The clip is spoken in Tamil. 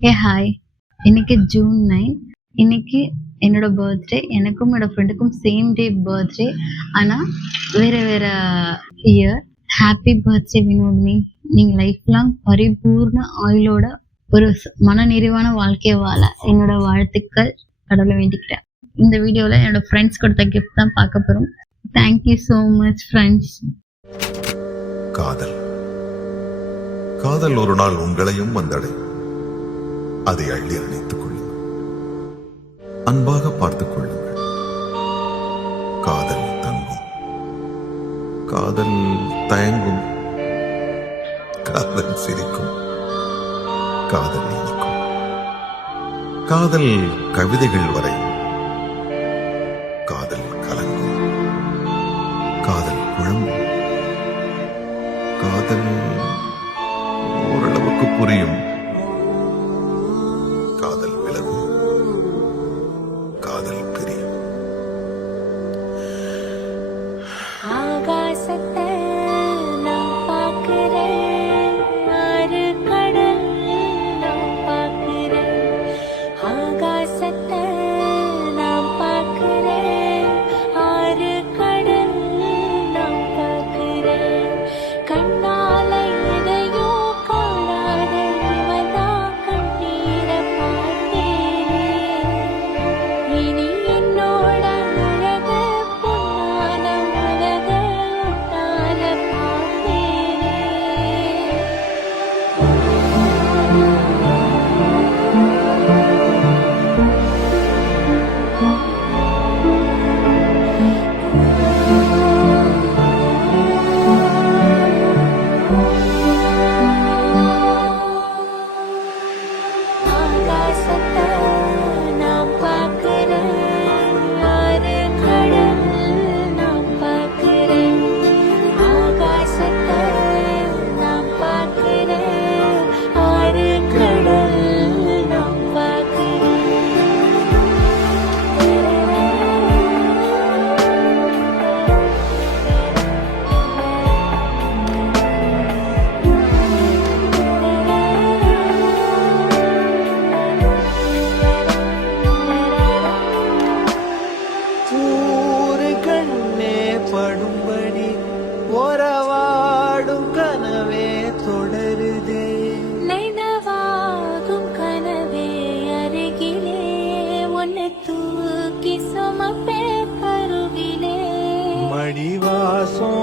ஹாய். இன்னைக்கு ஜூன் 9. இன்னைக்கு என்னோட பர்த்டே. எனக்கும் என்னோட ஃப்ரெண்டுக்கும் சேம் டே பர்த்டே. ஆனா வேற வேற இயர். Happy birthday Vinodhini. நீங்க லைஃப் லாங் பரிபூர்ண ஆயுளோட ஒரு மன நிறைவான வாழ்க்கைய வாழ என்னோட வாழ்த்துக்கள். கடவுளை வேண்டிக்கிறேன். இந்த வீடியோல என்னோட ஃப்ரெண்ட்ஸ் கொடுத்த கிஃப்ட் தான் பார்க்க போறோம். Thank you so much friends. காதல் காதல் ஒரு நாள் உங்களையும் வந்தடையும். அதை அள்ளி அணைத்துக் கொள்ளுங்கள், அன்பாக பார்த்துக் கொள்ளுங்கள். காதல் தங்கும், காதல் தயங்கும், காதல் சிரிக்கும், காதல் இனிக்கும், காதல் கவிதைகள் வரையும், காதல் கலங்கும், காதல் குழம்பும், காதல் ஓரளவுக்கு புரியும், காதல் விலகும், காதல் பிரியும். ஆகாசத்தை நான் பார்க்கிறேன், ஆறு கடல் நான் பார்க்கிறேன். ஆகாசத்தை நான் பார்க்கிறேன், ஆறு கடல் நான் பார்க்கிறேன். கண்ணால எதையோ காணாத இவதா கண்ணீரை பார்த்தேனே. இனி என்னோட அழக பொன்னான உலக உன்னால பார்ப்பேனே. ஆகாசத்தை நான் பார்க்கிறேன், ஆறு கடல் நான் பார்க்கிறேன். ஆகாசத்தை நான் பார்க்கிறேன், ஆறு கடல் நான் ஊரு கண்ணே படும்படி ஒரவாடும் கனவே தொடருதே. நினைவாகும் கனவே அருகிலே உன்னை தூக்கி சுமப்பே கருவிலே. மடிவாசம்